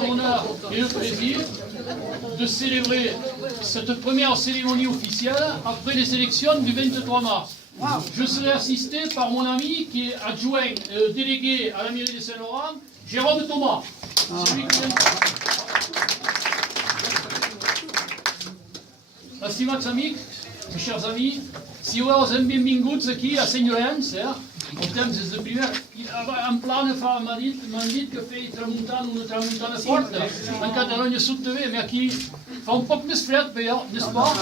avoir l'honneur et le plaisir de célébrer cette première cérémonie officielle après les élections du 23 mars. Je serai assisté par mon ami qui est adjoint délégué à la mairie de Saint-Laurent, Jérôme Thomas. Estimați amics, mes chers amis, si vă auzim benvinguts aquí a Sant Llorenç, portem des de primer, en plana m'han dit que feia una tramuntana forta, en Catalunya Sud també, mais aquí fa un poc més fred, n'est-ce pas?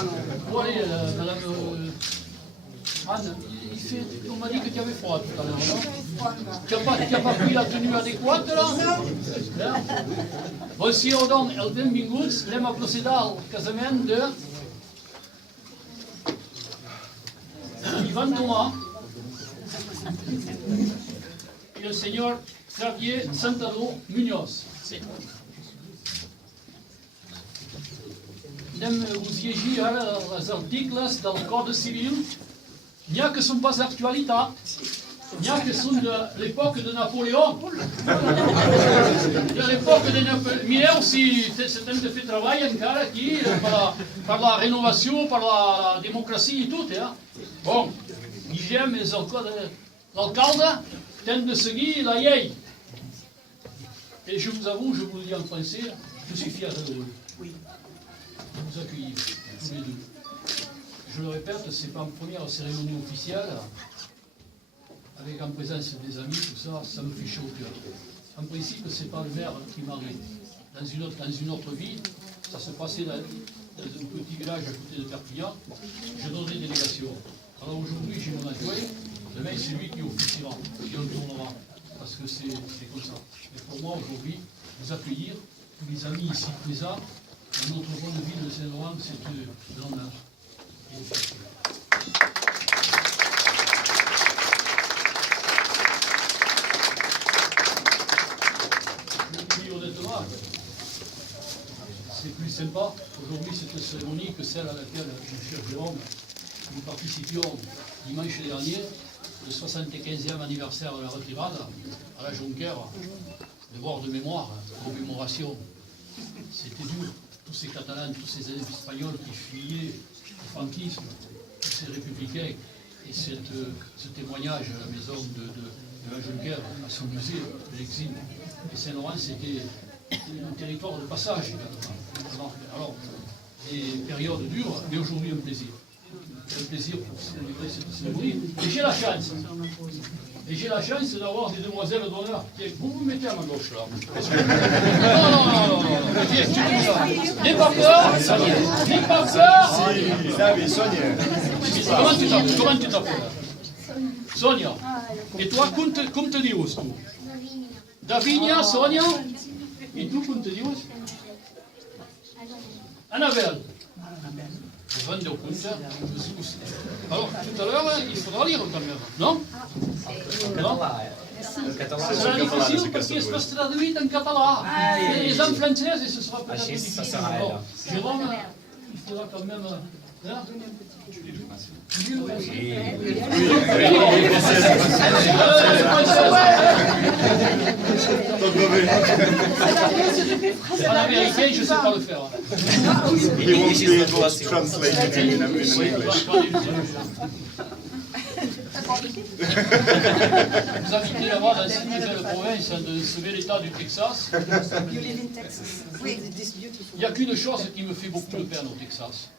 Bon, allez, madame Anne, on m'a dit que tu avais froid tout à l'heure, non? Tu n'as pas pris la tenue adéquate, là? Bon, si on donne els benvinguts, anem a proceder al casament de Ivan Thomas et le senyor Xavier Santador Muñoz. Anem a us llegir ara els articles del Codi Civil. N'hi ha que són pas d'actualitat, n'hi ha que són de l'époque de Napoléon. De l'époque de Napoléon. Mireu si s'hem de fer treball encara aquí per la renovació, per la democràcia i tot. Bon, llegem és el codi. L'alcalde tem de seguir la llei. Et je vous avoue, je vous le dis en français, je suis fier de vous. De vous accueillir, tous les deux. Je le répète, c'est pas une première cérémonie officielle, avec en présence des amis, tout ça, ça me fait chaud au cœur. En principe, c'est pas le maire qui m'arrive. Dans une autre vie, ça se passait dans un petit village à côté de Perpignan, je donnais délégation. Alors aujourd'hui, j'ai mon adjoint, demain c'est lui qui officiera, qui le tournera, parce que c'est comme ça. Mais pour moi, aujourd'hui, vous accueillir, tous les amis ici présents, dans notre bonne ville de Saint-Laurent, c'est de l'honneur. Je vous dis honnêtement, c'est plus sympa aujourd'hui cette cérémonie que celle à laquelle, mon cher Jérôme, nous participions dimanche dernier, le 75e anniversaire de la retirade à la Jonquière, devoir de mémoire, commémoration. C'était dur, tous ces Catalans, tous ces Espagnols qui fuyaient le franquisme, tous ces républicains, et ce témoignage à la maison de la Jonquière, à son musée de l'exil. Et Saint-Laurent, c'était un territoire de passage. Alors, des périodes dures, mais aujourd'hui un plaisir. Un plaisir pour célébrer cette cérémonie. Et j'ai la chance d'avoir des demoiselles d'honneur. Vous vous mettez à ma gauche là. Non. N'aie pas peur. N'aie pas peur. Comment tu t'appelles? Sonia. Et toi, comment te dius tu? Davinia, Sonia. Et tu, comment te dius? Annabelle. Alors, tout à l'heure, il faudra lire quand même, non? Non? Serà difficile parce que c'est traduit en català. Et en français, ce sera peut-être difficile. Jérôme, il faudra quand même... En américain, je ne sais pas le faire. Vous habitez là-bas dans cette nouvelle province de ce bel état du Texas. Il n'y a qu'une chose qui me fait beaucoup de peine au Texas.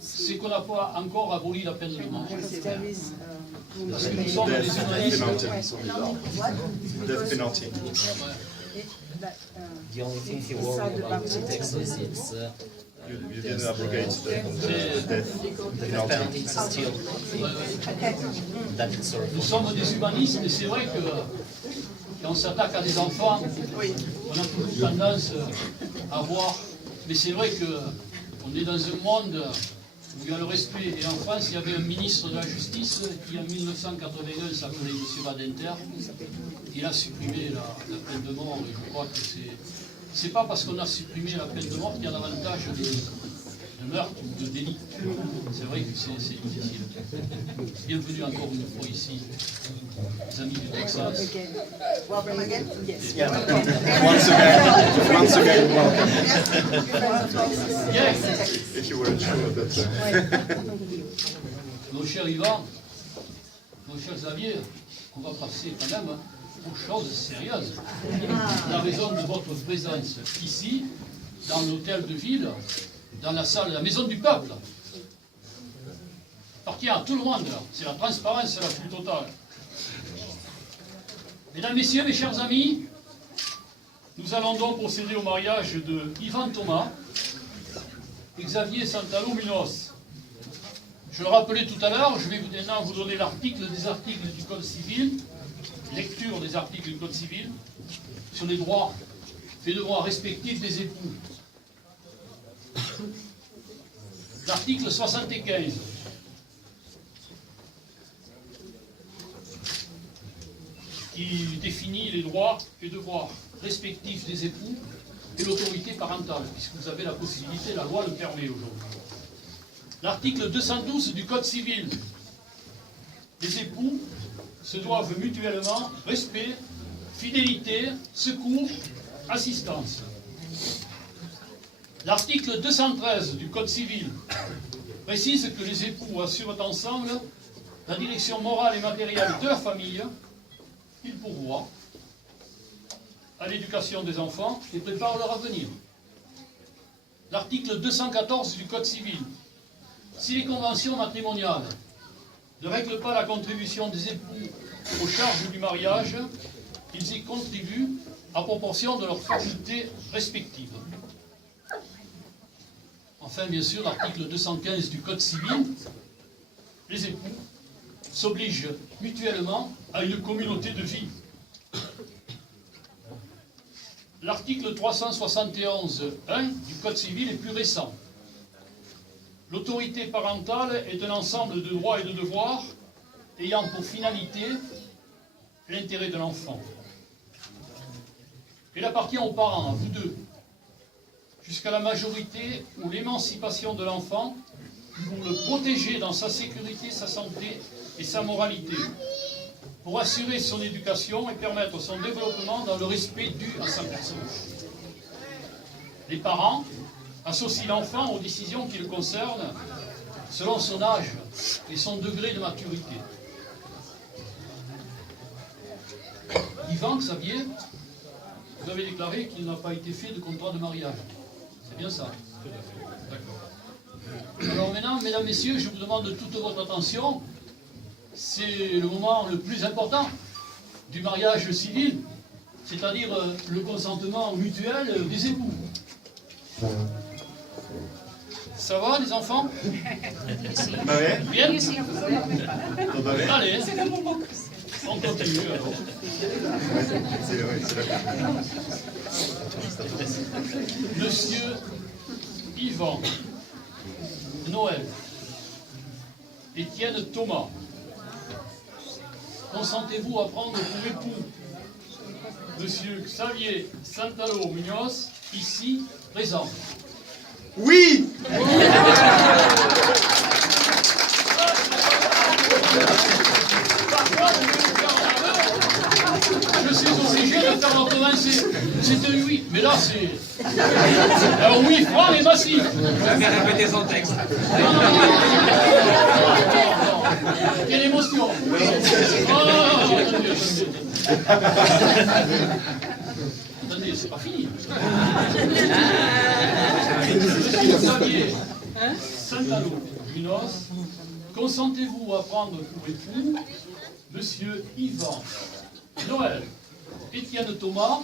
C'est qu'on n'a pas encore aboli la peine de mort. Parce que nous sommes des journalistes. The only thing he worried about in Texas is You didn't abrogate the the penalty is still that it's sort Nous of sommes des humanistes, mais c'est vrai que quand on s'attaque à des enfants, on a toujours tendance à voir. Mais c'est vrai qu'on est dans un monde où il y a le respect. Et en France, il y avait un ministre de la Justice qui, en 1981, s'appelait M. Badinter. Il a supprimé la peine de mort. Et je crois que c'est pas parce qu'on a supprimé la peine de mort qu'il y a davantage de meurtre ou de délit. C'est vrai que c'est difficile. Bienvenue encore une fois ici, les amis du Texas. Welcome again. Yes. Yeah. Once again, welcome. Yes. If you weren't sure that. Mon cher Yvan, mon cher Xavier, on va passer quand même aux choses sérieuses. La raison de votre présence ici, dans l'hôtel de ville, dans la salle, la maison du peuple, appartient à tout le monde. C'est la transparence la plus totale. Mesdames, Messieurs, mes chers amis, nous allons donc procéder au mariage de Yvan Thomas et Xavier Santalo Munoz. Je le rappelais tout à l'heure, je vais maintenant vous donner l'article des articles du Code civil, lecture des articles du Code civil, sur les droits et devoirs respectifs des époux. L'article 75. Qui définit les droits et devoirs respectifs des époux et l'autorité parentale, puisque vous avez la possibilité, la loi le permet aujourd'hui. L'article 212 du Code civil. Les époux se doivent mutuellement respect, fidélité, secours, assistance. L'article 213 du Code civil précise que les époux assurent ensemble la direction morale et matérielle de la famille. Ils pourvoient à l'éducation des enfants et préparent leur avenir. L'article 214 du Code civil. Si les conventions matrimoniales ne règlent pas la contribution des époux aux charges du mariage, ils y contribuent à proportion de leurs facultés respectives. Enfin, bien sûr, l'article 215 du Code civil, les époux s'obligent mutuellement à une communauté de vie. L'article 371.1 du Code civil est plus récent. L'autorité parentale est un ensemble de droits et de devoirs ayant pour finalité l'intérêt de l'enfant. Il appartient aux parents, à vous deux, jusqu'à la majorité ou l'émancipation de l'enfant, pour le protéger dans sa sécurité, sa santé et sa moralité, pour assurer son éducation et permettre son développement dans le respect dû à sa personne. Les parents associent l'enfant aux décisions qui le concernent selon son âge et son degré de maturité. Yvan, Xavier, vous avez déclaré qu'il n'a pas été fait de contrat de mariage. C'est bien ça? Tout à fait. D'accord. Alors maintenant, mesdames, messieurs, je vous demande toute votre attention. C'est le moment le plus important du mariage civil, c'est-à-dire le consentement mutuel des époux. Ça va, les enfants? Bien? Allez, on continue alors. Monsieur Yvan, Noël, Étienne Thomas, consentez-vous à prendre pour époux Monsieur Xavier Santalo Munoz, ici présent? Oui! Je suis obligé de faire recommencer. C'est un oui, mais là c'est un oui franc et massif. Vous avez répété son texte. Non. Quelle émotion. Attendez, c'est pas fini. Xavier Santalo Munoz, consentez-vous à prendre pour époux Monsieur Yvan Noël Étienne Thomas,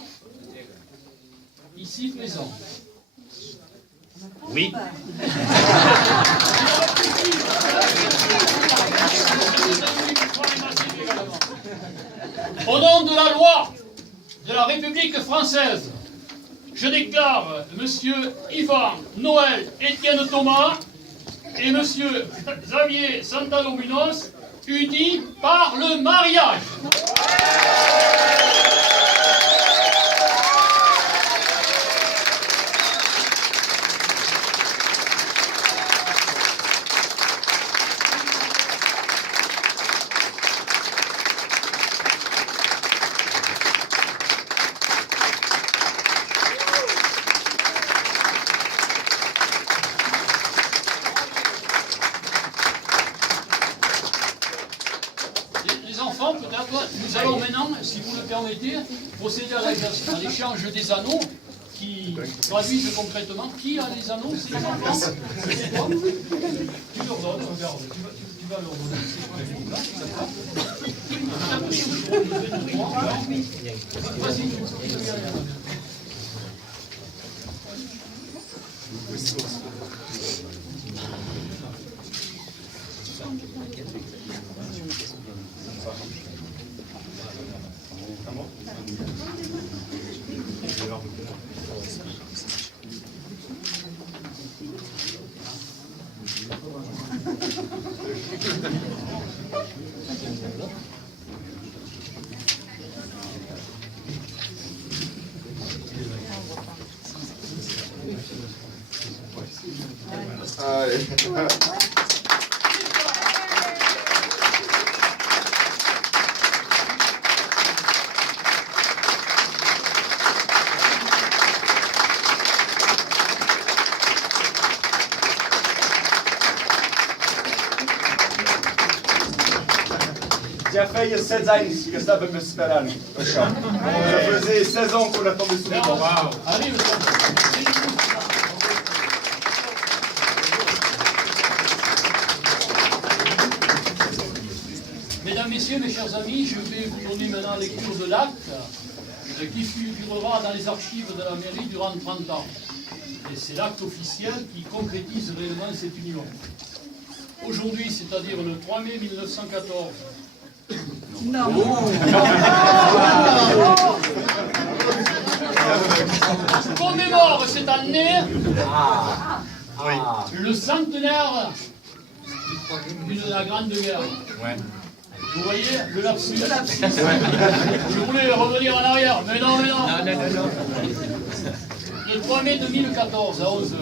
ici présent? Oui. Au nom de la loi de la République française, je déclare Monsieur Yvan Noël Étienne Thomas et Monsieur Xavier Santalo Munoz unis par le mariage. les enfants, peut-être, nous allons maintenant, si vous le permettez, procéder à l'échange des anneaux qui traduisent concrètement. Qui a les anneaux? C'est les enfants? C'est toi? Tu leur donnes, regarde, tu vas leur donner. Vas-y. Allez. Já feia 16 anos que estava-me esperando no chão. Já fazia 16 ans qu'on attendait sur le banc. Allez, Mesdames, Messieurs, mes chers amis, je vais vous donner maintenant lecture de l'acte qui figurera dans les archives de la mairie durant 30 ans. Et c'est l'acte officiel qui concrétise réellement cette union. Aujourd'hui, c'est-à-dire le 3 mai 1914, commémore cette année le centenaire de la Grande Guerre. Vous voyez le lapsus. Je voulais revenir en arrière, mais non, mais non. Le 3 mai 2014 à 11h,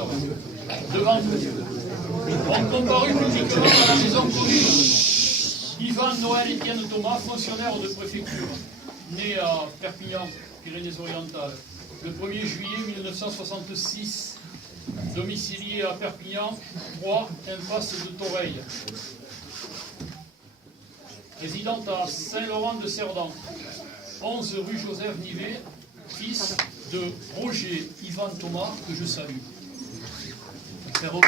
devant nous, ont comparu publiquement à la maison commune Yvan Noël Étienne Thomas, fonctionnaire de préfecture, né à Perpignan, Pyrénées-Orientales, le 1er juillet 1966, domicilié à Perpignan, 3, impasse de Toreille. Résidente à Saint-Laurent-de-Cerdan, 11 rue Joseph Nivet, fils de Roger Yvan Thomas, que je salue. Très heureux.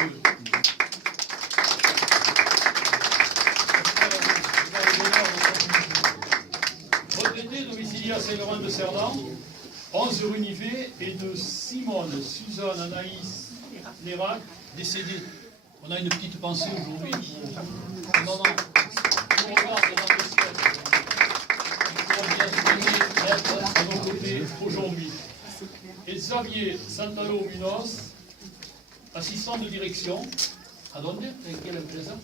Retraité, domicilié à Saint-Laurent-de-Cerdan, 11 rue Nivet, et de Simone, Suzanne, Anaïs, Lérac, décédée. On a une petite pensée aujourd'hui pour maman. On regarde dans le ciel. Il faut bien souhaiter être à nos côtés aujourd'hui. Et Xavier Santalo Munoz, assistant de direction. À donde? Avec quelle empresa?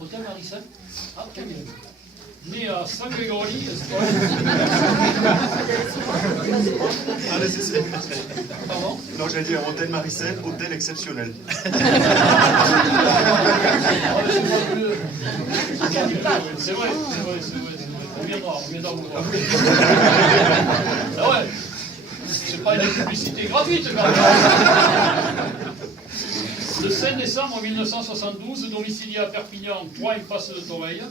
Hôtel Maricel. Ah, très bien. Né à San Gregori, Pardon? Non, j'allais dire hôtel Maricel, hôtel exceptionnel. C'est vrai. On viendra vous voir. Ah ouais, c'est pas une publicité gratuite, quand même. Le 5 décembre 1972, domicilié à Perpignan, 3 impasse de Toreille,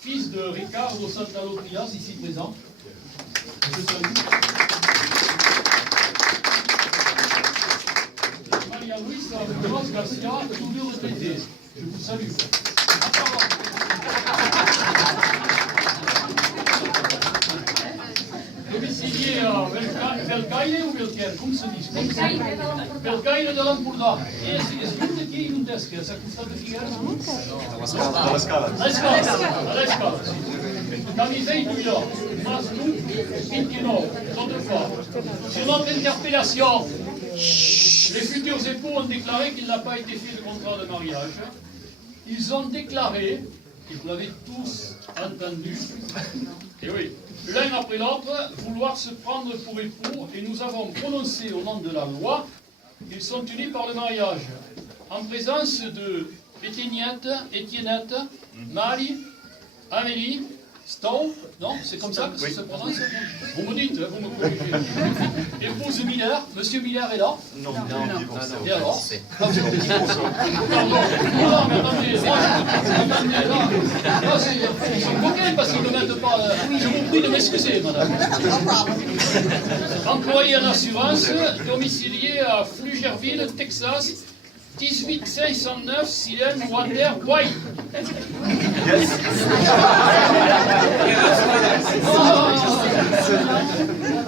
fils de Ricardo Santalo Trias, ici présent. Je salue. Maria Luisa Munoz Garcia, tous deux retraités. Je vous salue. Domicilié à Belcaire ou Belcaire, come si dice? Belcaire de l'Empordà. E scrivete chi in un desk, sa che sta di Figueres? Alla Scala. Alla Scala, sì. Camisei Duya, Masnou, 29, d'autrefois. Sur notre interpellation, les futurs époux ont déclaré qu'il n'a pas été fait de contrat de mariage. Ils ont déclaré, et vous l'avez tous entendu, et oui, l'un après l'autre, vouloir se prendre pour époux, et nous avons prononcé au nom de la loi qu'ils sont unis par le mariage, en présence de Étiennette, Marie, Amélie, Stowe, non, c'est comme ça que ça se prononce. Vous me dites, vous me corrigez. Épouse Miller, monsieur Miller est là. Non, Et alors? Ah, vous êtes divorcé. Pardon. Non, mais attendez, moi, mais là, ils sont coquins parce qu'ils ne mettent pas... Je vous prie de m'excuser, madame. Employé en assurance, domicilié à Pflugerville, Texas, 18509 Silène Water White. Yes.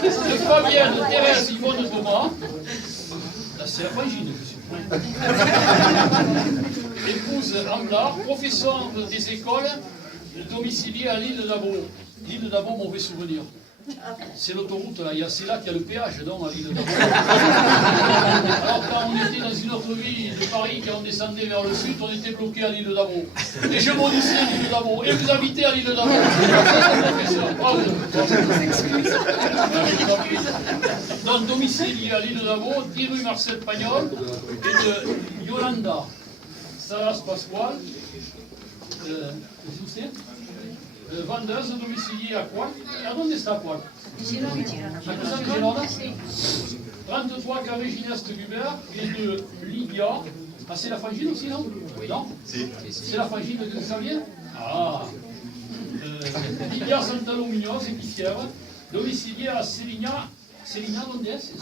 De Fabienne, Thérèse, Yvonne, Thomas. Là, c'est la frangine, je suis. Épouse Amlar, professeur des écoles, domicilié à l'île d'Abo. L'île d'Abo, mauvais souvenir. C'est l'autoroute, là. C'est là qu'il y a le péage, non, à l'île d'Abo. Alors, quand on était dans une autre ville de Paris, quand on descendait vers le sud, on était bloqué à l'île d'Abo. Et je maudissais l'île d'Abo. Et vous habitez à l'île d'Abo. Bravo. Donc, domicilié à l'île d'Abo, 10 rue Marcel Pagnol, et de Yolanda Salas Pasquale, vendeuse domiciliée à Couac. Dove sta Couac? A cosa di Girona? 33 carré Gineste Gubert et de Lydia. Ah, c'est la frangine aussi, non? Non? C'est la frangine de ça vient? Ah! Lydia Santalo Munoz, épicière, domiciliée à Céligna. Céligna, d'onde est?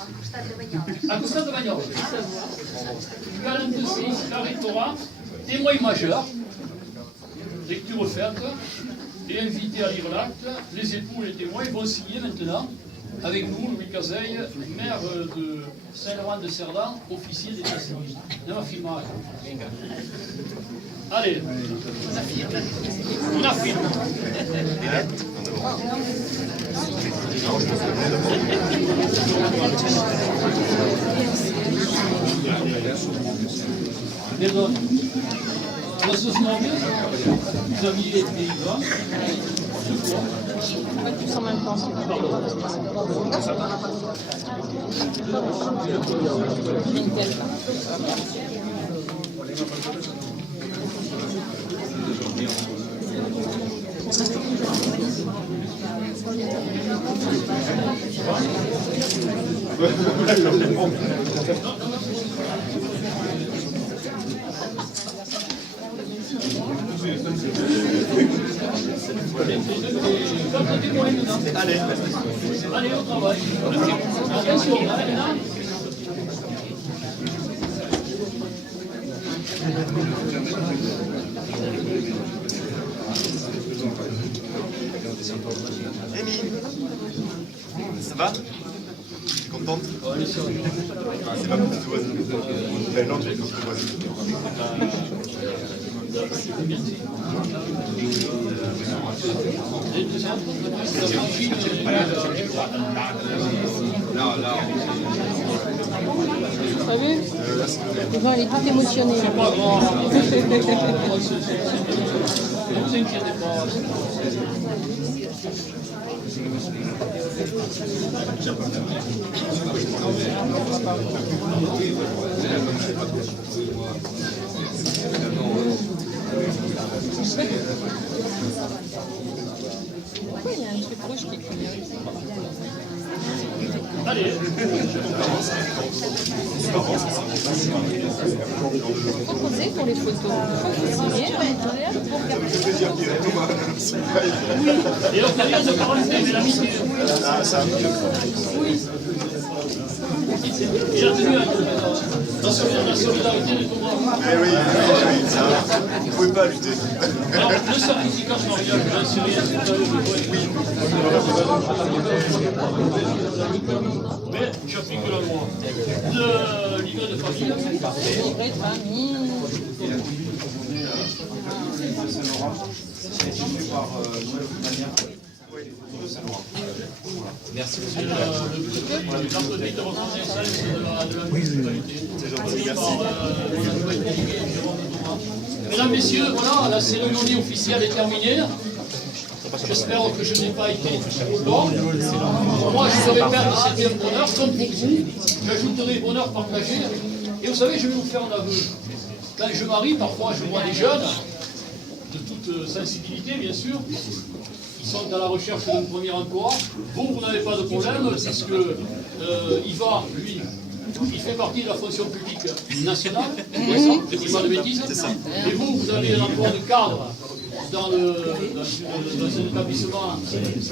À Costa de Bagnols. 46 carré Torrent, témoin majeur, lecture faite, et invité à lire l'acte. Les époux et les témoins vont signer maintenant avec nous, Louis Cazeille, maire de Saint-Laurent-de-Cerdan, officier d'état civil. On va filmer. Allez, on affirme. Perdón, ¿los novios? Xavier et Yvan. Tous en même temps. Allez, allez au travail. Attention, maintenant. Amy, ça va? Tu es contente? C'est pas pour que tu vois. Ben non, j'ai pour que tu vois. T'as vu? Yvan, elle est toute émotionnée. C'est pas grave. Ne vous inquiétez pas. Pourquoi il y a un truc rouge qui clignote? Allez. Faut poser pour les photos. Faut signer. Et on fait rien de parenté, mais l'amitié. Oui. Il a tenu à la solidarité de tout le monde. Eh oui, ça, vous ne pouvez pas lutter. Alors, le certificat de mariage, j'en sais rien, c'est pas mais j'applique la loi. Le livret de famille, c'est parfait. Livret de famille. Merci. L'entretien de reconnaissance de la municipalité. Mesdames, Messieurs, voilà, la cérémonie officielle est terminée. J'espère que je n'ai pas été trop long. Pour moi, je le répète, c'était un bonheur, comme pour vous. J'ajouterai bonheur partagé. Et vous savez, je vais vous faire un aveu. Quand je marie, parfois, je vois des jeunes, de toute sensibilité, bien sûr, qui sont à la recherche d'un premier emploi. Vous n'avez pas de problème, puisque Yvan, lui, il fait partie de la fonction publique nationale. Je ne dis pas de bêtises. Et vous avez un emploi de cadre dans un établissement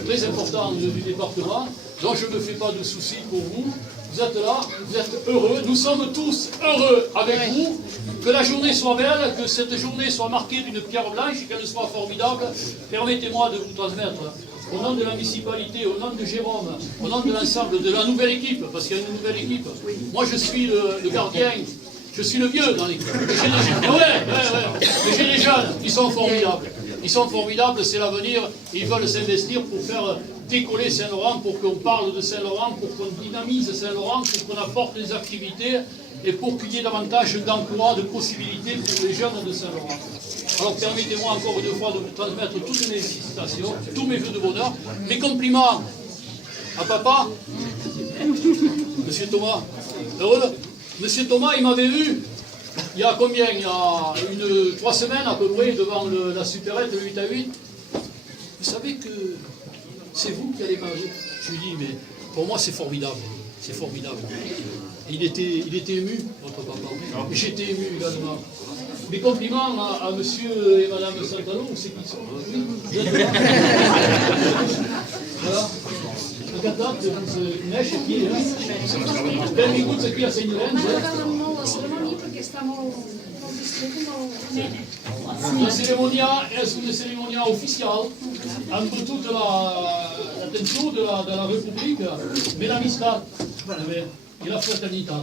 très important du département, donc je ne me fais pas de soucis pour vous. Vous êtes là, vous êtes heureux, nous sommes tous heureux avec vous. Que la journée soit belle, que cette journée soit marquée d'une pierre blanche, qu'elle soit formidable. Permettez-moi de vous transmettre, au nom de la municipalité, au nom de Jérôme, au nom de l'ensemble de la nouvelle équipe, parce qu'il y a une nouvelle équipe. Moi je suis le gardien, je suis le vieux dans l'équipe. Mais j'ai les jeunes, ils sont formidables. Ils sont formidables, c'est l'avenir, ils veulent s'investir pour faire décoller Saint-Laurent, pour qu'on parle de Saint-Laurent, pour qu'on dynamise Saint-Laurent, pour qu'on apporte des activités et pour qu'il y ait davantage d'emplois, de possibilités pour les jeunes de Saint-Laurent. Alors permettez-moi encore une fois de vous transmettre toutes mes félicitations, tous mes vœux de bonheur, mes compliments à papa, Monsieur Thomas, heureux. Monsieur Thomas, il m'avait vu, il y a combien? Il y a 3 semaines à peu près, devant la supérette, le 8 à 8. Vous savez que c'est vous qui allez manger. Je lui dis, mais pour moi c'est formidable. C'est formidable. Et il était ému, votre papa. Et j'étais ému également. Mes compliments à monsieur et madame Santalo, c'est qui sont? Voilà. Guardate, ne esce qui benvinguts qui a Saint Lorenzo. La cérémonia est une cérémonie officielle entre toute l'attention de la République, mais l'amistad et la fraternité.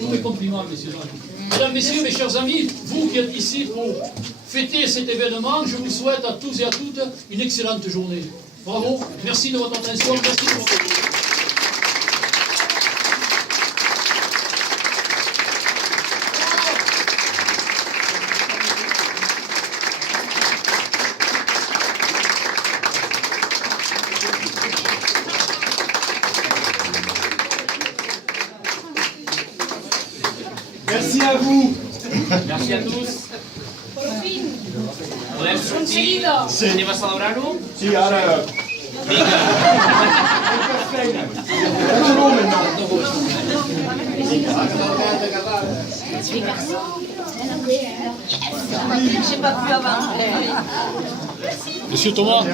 Tous mes compliments, messieurs. Mesdames, messieurs, mes chers amis, vous qui êtes ici pour fêter cet événement, je vous souhaite à tous et à toutes une excellente journée. Bravo, merci de votre attention, merci de votre attention. Merci à vous. Merci a tous. Podem sortir? Anem a celebrar-ho? Sí, ara... J'ai pas pu avant. Monsieur Thomas.